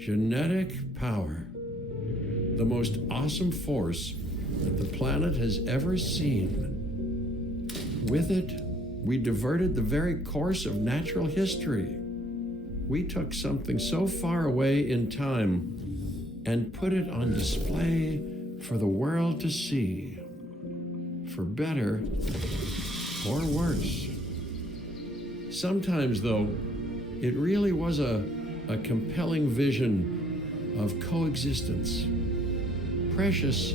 Genetic power. The most awesome force that the planet has ever seen. With it, we diverted the very course of natural history. We took something so far away in time and put it on display for the world to see. For better or worse. Sometimes, though, it really was a compelling vision of coexistence. Precious,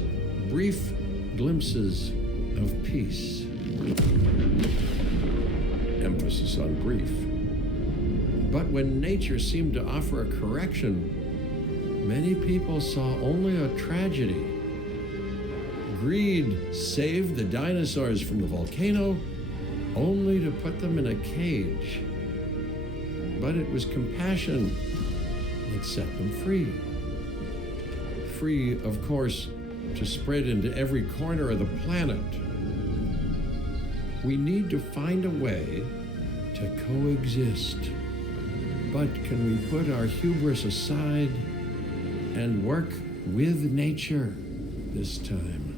brief glimpses of peace. Emphasis on brief. But when nature seemed to offer a correction, many people saw only a tragedy. Greed saved the dinosaurs from the volcano, only to put them in a cage. But it was compassion that set them free. Free, of course, to spread into every corner of the planet. We need to find a way to coexist. But can we put our hubris aside and work with nature this time?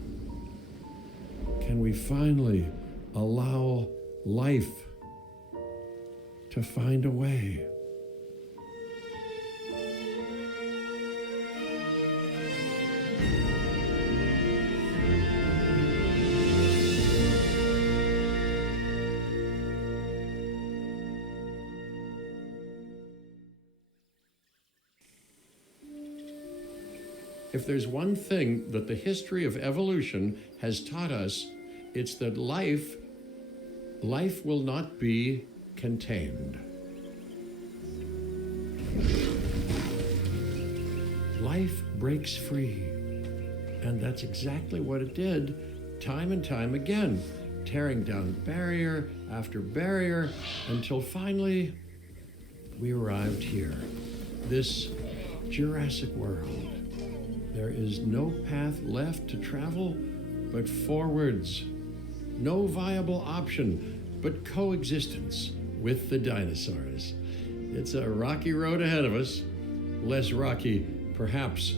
Can we finally allow life to find a way? If there's one thing that the history of evolution has taught us, it's that life will not be contained. Life breaks free. And that's exactly what it did, time and time again, tearing down barrier after barrier, until finally we arrived here, this Jurassic World. There is no path left to travel but forwards. No viable option but coexistence with the dinosaurs. It's a rocky road ahead of us. Less rocky, perhaps,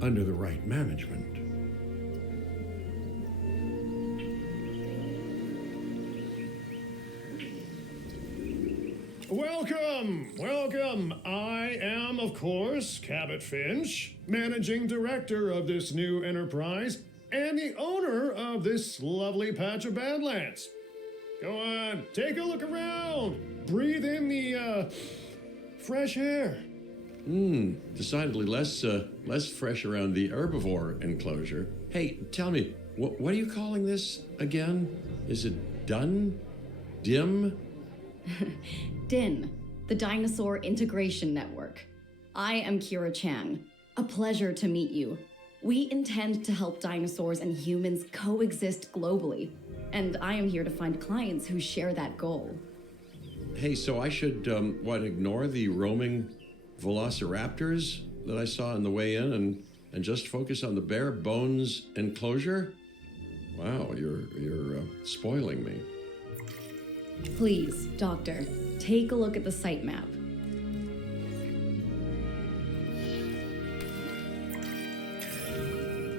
under the right management. Welcome. I am, of course, Cabot Finch, managing director of this new enterprise and the owner of this lovely patch of Badlands. Go on, take a look around. Breathe in the, fresh air. Decidedly less fresh around the herbivore enclosure. Hey, tell me, what are you calling this again? Is it done? Dim? DIN, the Dinosaur Integration Network. I am Kira Chan. A pleasure to meet you. We intend to help dinosaurs and humans coexist globally, and I am here to find clients who share that goal. Hey, so I should, ignore the roaming velociraptors that I saw on the way in and just focus on the bare bones enclosure? Wow, you're spoiling me. Please, Doctor, take a look at the site map.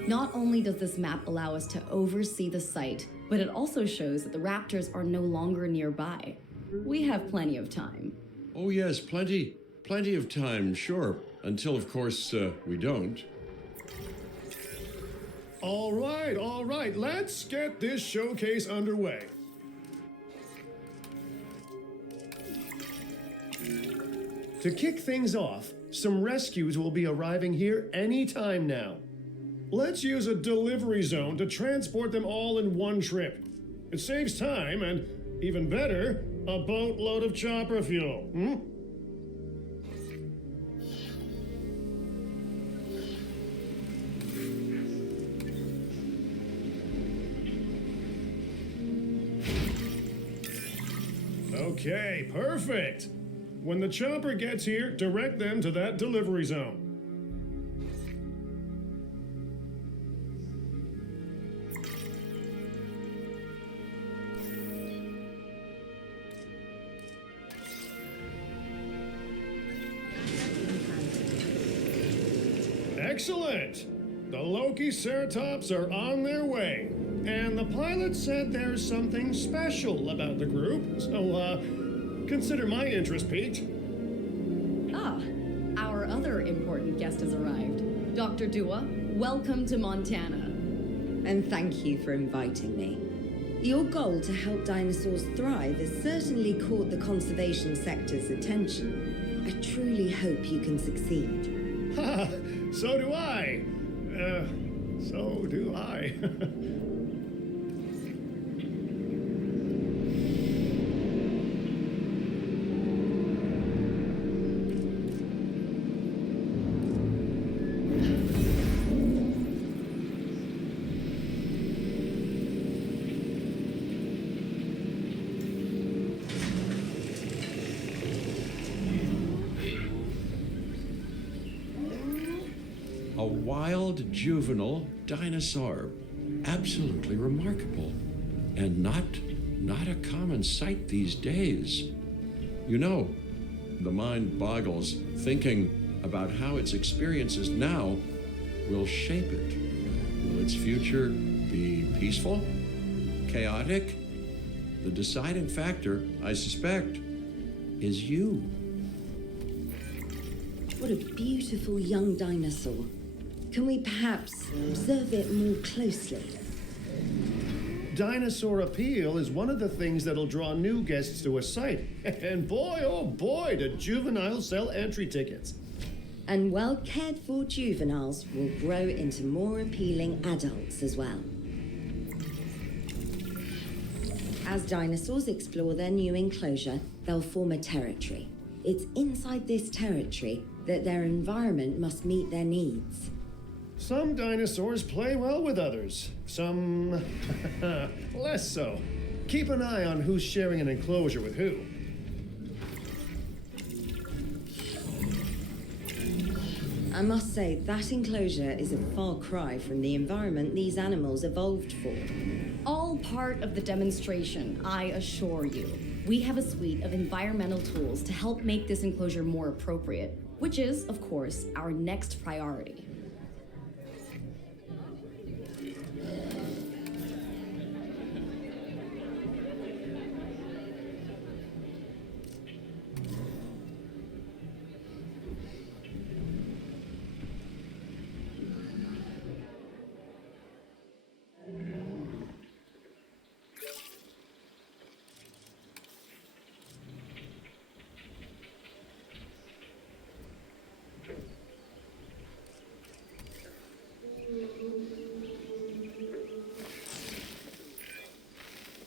Not only does this map allow us to oversee the site, but it also shows that the raptors are no longer nearby. We have plenty of time. Oh yes, plenty of time, sure. Until, of course, we don't. All right, let's get this showcase underway. To kick things off, some rescues will be arriving here any time now. Let's use a delivery zone to transport them all in one trip. It saves time and, even better, a boatload of chopper fuel. Okay, perfect. When the chopper gets here, direct them to that delivery zone. Excellent! The Loki-Ceratops are on their way. And the pilot said there's something special about the group, so, consider my interest piqued. Ah, our other important guest has arrived. Dr. Dua, welcome to Montana. And thank you for inviting me. Your goal to help dinosaurs thrive has certainly caught the conservation sector's attention. I truly hope you can succeed. Ha! So do I. So do I. A wild juvenile dinosaur. Absolutely remarkable. And not a common sight these days. You know, the mind boggles thinking about how its experiences now will shape it. Will its future be peaceful? Chaotic? The deciding factor, I suspect, is you. What a beautiful young dinosaur. Can we perhaps observe it more closely? Dinosaur appeal is one of the things that'll draw new guests to a site. And boy, oh boy, do juveniles sell entry tickets. And well cared for juveniles will grow into more appealing adults as well. As dinosaurs explore their new enclosure, they'll form a territory. It's inside this territory that their environment must meet their needs. Some dinosaurs play well with others, some less so. Keep an eye on who's sharing an enclosure with who. I must say, that enclosure is a far cry from the environment these animals evolved for. All part of the demonstration, I assure you. We have a suite of environmental tools to help make this enclosure more appropriate, which is, of course, our next priority.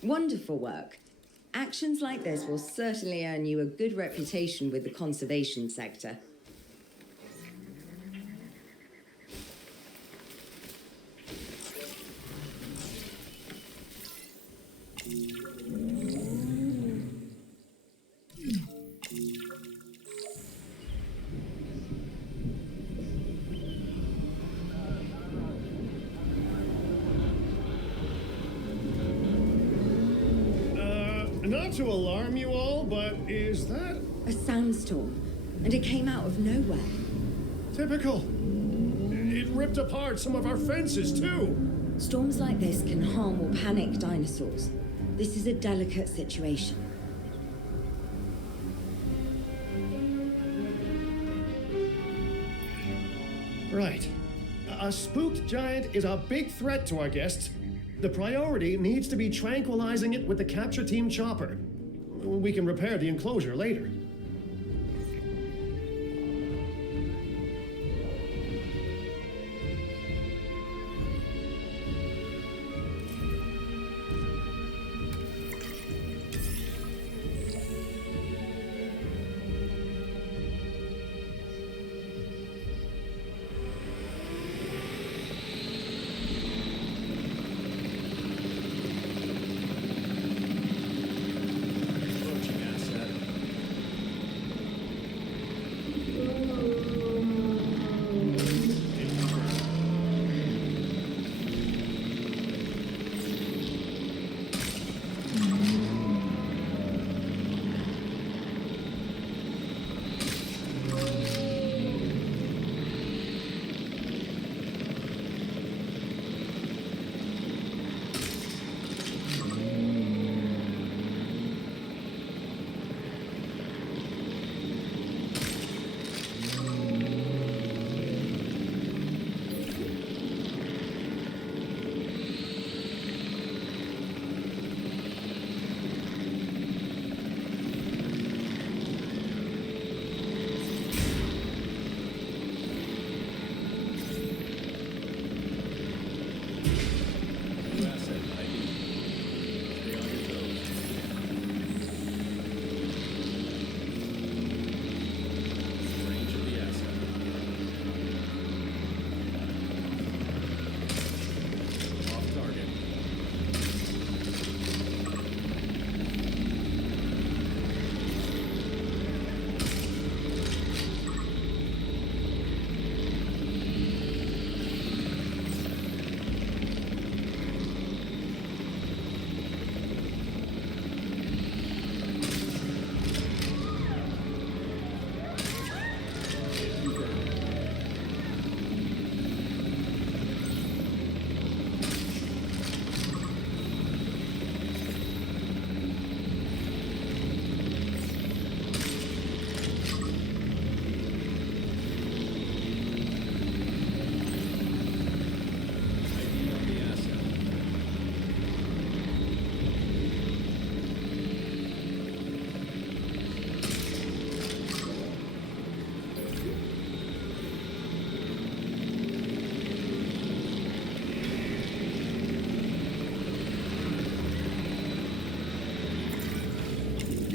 Wonderful work. Actions like this will certainly earn you a good reputation with the conservation sector. Not to alarm you all, but is that A sandstorm, and it came out of nowhere. typical? It ripped apart some of our fences, too. Storms like this can harm or panic dinosaurs. This is a delicate situation. Right. A spooked giant is a big threat to our guests. The priority needs to be tranquilizing it with the capture team chopper. We can repair the enclosure later.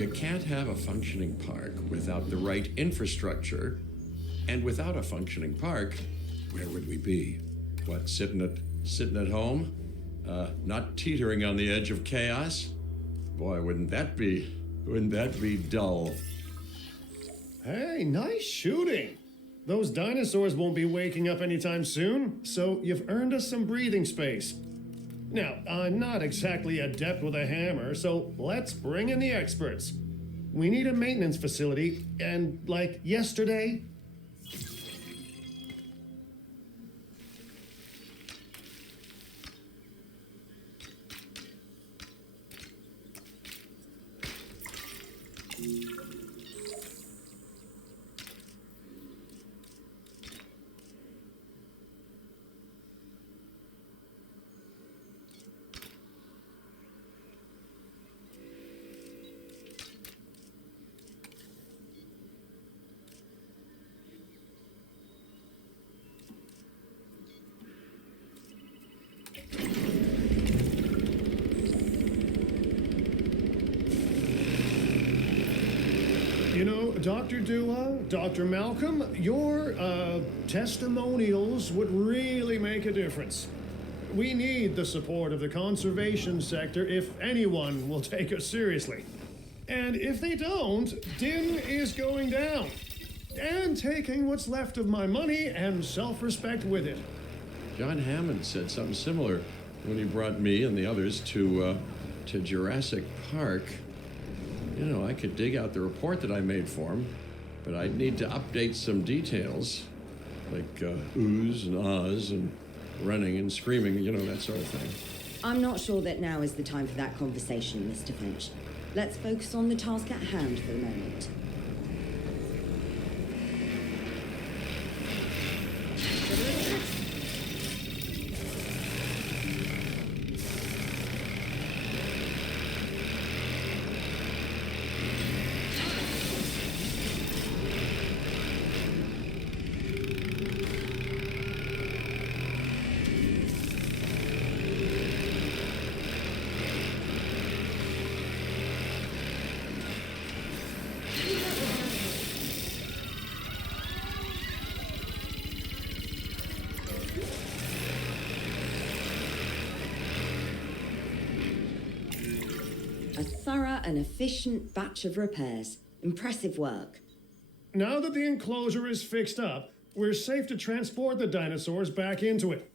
can't have a functioning park without the right infrastructure. And without a functioning park, where would we be? What, sitting at home? Not teetering on the edge of chaos? Boy, wouldn't that be dull? Hey, nice shooting. Those dinosaurs won't be waking up anytime soon, so you've earned us some breathing space. Now, I'm not exactly adept with a hammer, so let's bring in the experts. We need a maintenance facility, and like yesterday. You know, Dr. Dua, Dr. Malcolm, your testimonials would really make a difference. We need the support of the conservation sector if anyone will take us seriously. And if they don't, Din is going down. And taking what's left of my money and self-respect with it. John Hammond said something similar when he brought me and the others to Jurassic Park. You know, I could dig out the report that I made for him, but I'd need to update some details, like oohs and ahs and running and screaming, you know, that sort of thing. I'm not sure that now is the time for that conversation, Mr. Finch. Let's focus on the task at hand for the moment. A thorough and efficient batch of repairs. Impressive work. Now that the enclosure is fixed up, we're safe to transport the dinosaurs back into it.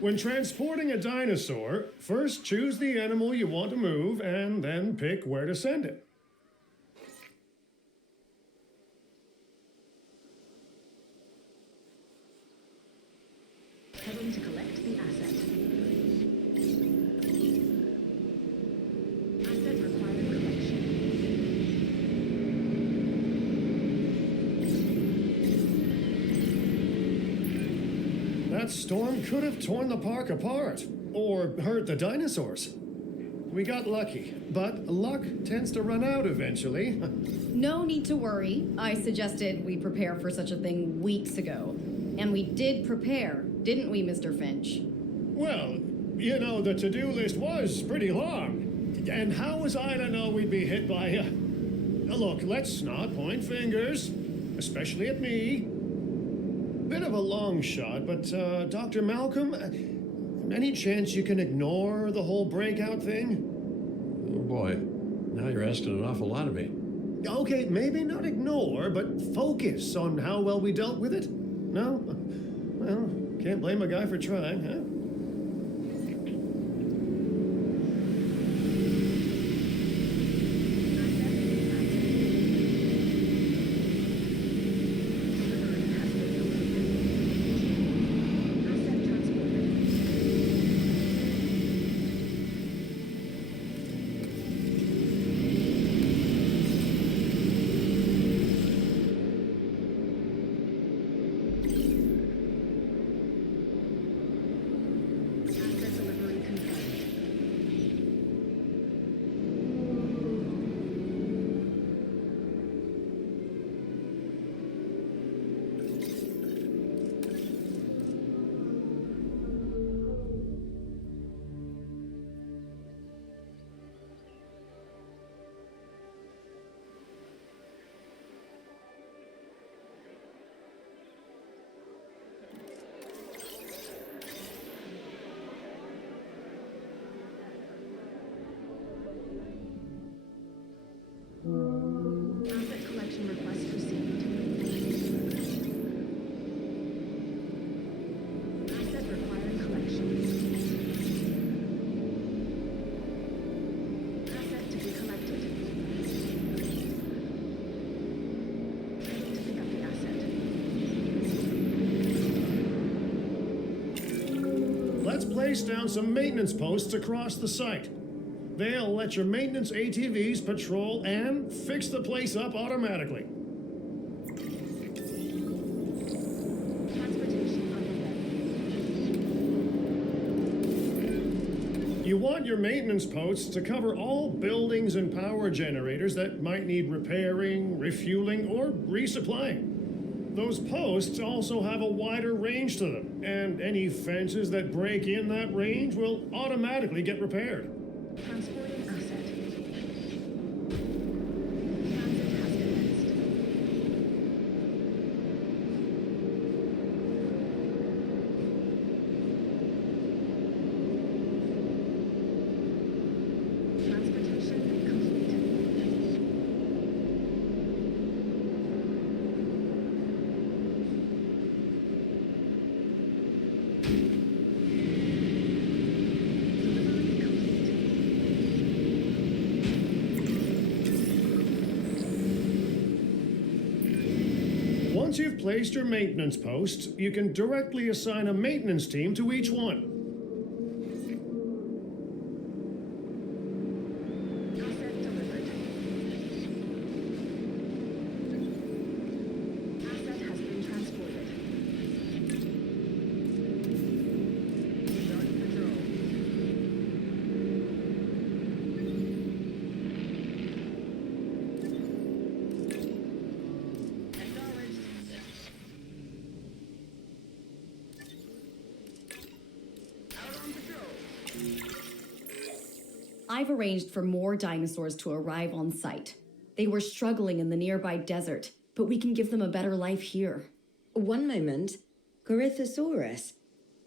When transporting a dinosaur, first choose the animal you want to move and then pick where to send it. Heading to collect the asset. Asset requiring collection. That storm could have torn the park apart, or hurt the dinosaurs. We got lucky, but luck tends to run out eventually. No need to worry. I suggested we prepare for such a thing weeks ago. And we did prepare, didn't we, Mr. Finch? Well, you know, the to-do list was pretty long. And how was I to know we'd be hit by a... Look, let's not point fingers, especially at me. Bit of a long shot, but Dr. Malcolm, any chance you can ignore the whole breakout thing? Oh boy, now you're asking an awful lot of me. Okay, maybe not ignore, but focus on how well we dealt with it. No? Well, can't blame a guy for trying, huh? let's place down some maintenance posts across the site. They'll let your maintenance ATVs patrol and fix the place up automatically. Transportation underway. You want your maintenance posts to cover all buildings and power generators that might need repairing, refueling, or resupplying. Those posts also have a wider range to them, and any fences that break in that range will automatically get repaired. Transporting asset. Transit has commenced. Transportation complete. Delivery complete. Once you've placed your maintenance posts, you can directly assign a maintenance team to each one. Asset delivered. Asset has been transported. Start patrol. Acknowledged. Out on patrol. I've arranged for more dinosaurs to arrive on site. They were struggling in the nearby desert, but we can give them a better life here. One moment. Corythosaurus.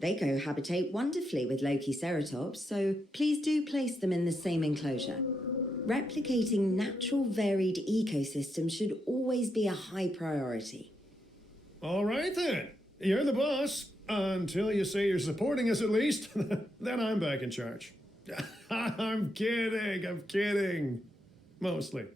They cohabitate wonderfully with Lokiceratops, so please do place them in the same enclosure. Replicating natural varied ecosystems should always be a high priority. All right then. You're the boss. Until you say you're supporting us at least. Then I'm back in charge. I'm kidding. Mostly.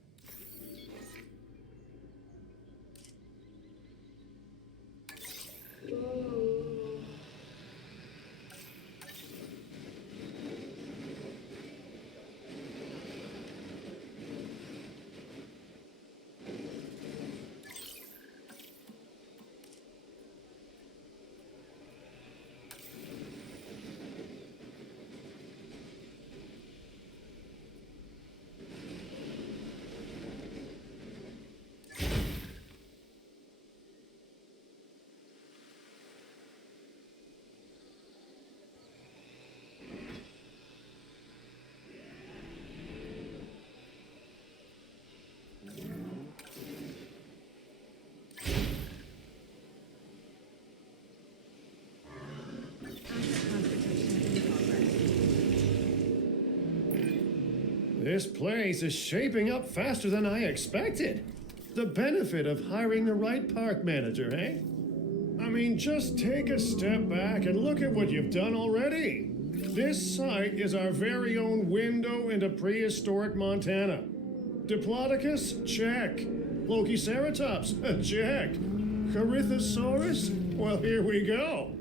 Asset transportation in progress. This place is shaping up faster than I expected. The benefit of hiring the right park manager, eh? I mean, just take a step back and look at what you've done already. This site is our very own window into prehistoric Montana. Diplodocus? Check. Lokiceratops? Check. Corythosaurus? Well, here we go.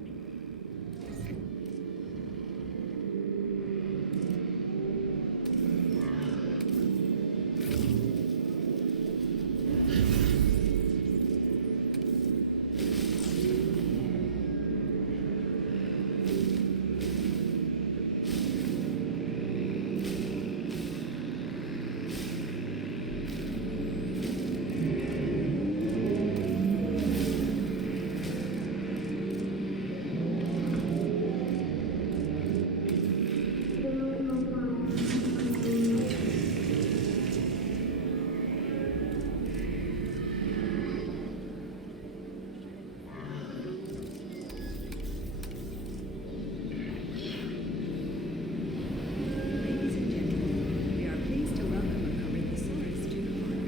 Ladies and gentlemen, we are pleased to welcome a Corythosaurus to the park.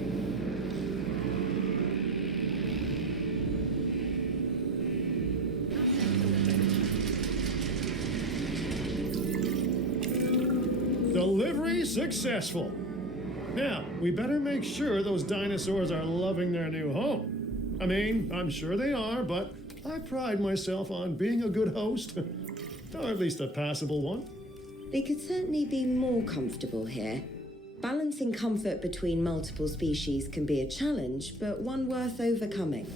Delivery successful. Now, we better make sure those dinosaurs are loving their new home. I mean, I'm sure they are, but I pride myself on being a good host. Or at least a passable one. They could certainly be more comfortable here. Balancing comfort between multiple species can be a challenge, but one worth overcoming.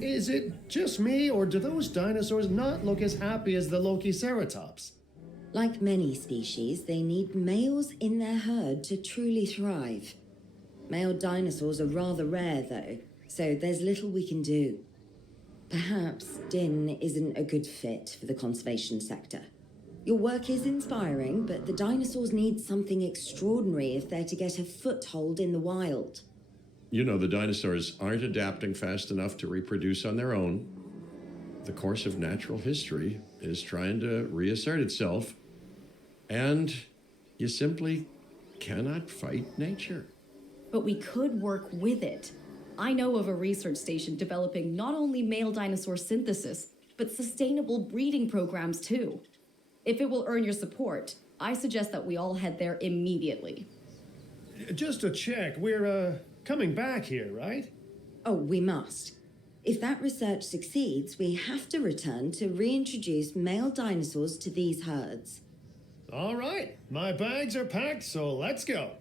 Is it just me, or do those dinosaurs not look as happy as the Lokiceratops? Like many species, they need males in their herd to truly thrive. Male dinosaurs are rather rare, though, so there's little we can do. Perhaps Din isn't a good fit for the conservation sector. Your work is inspiring, but the dinosaurs need something extraordinary if they're to get a foothold in the wild. You know, the dinosaurs aren't adapting fast enough to reproduce on their own. The course of natural history is trying to reassert itself, and you simply cannot fight nature. But we could work with it. I know of a research station developing not only male dinosaur synthesis, but sustainable breeding programs too. If it will earn your support, I suggest that we all head there immediately. Just to check, we're, coming back here, right? Oh, we must. If that research succeeds, we have to return to reintroduce male dinosaurs to these herds. All right, my bags are packed, so let's go.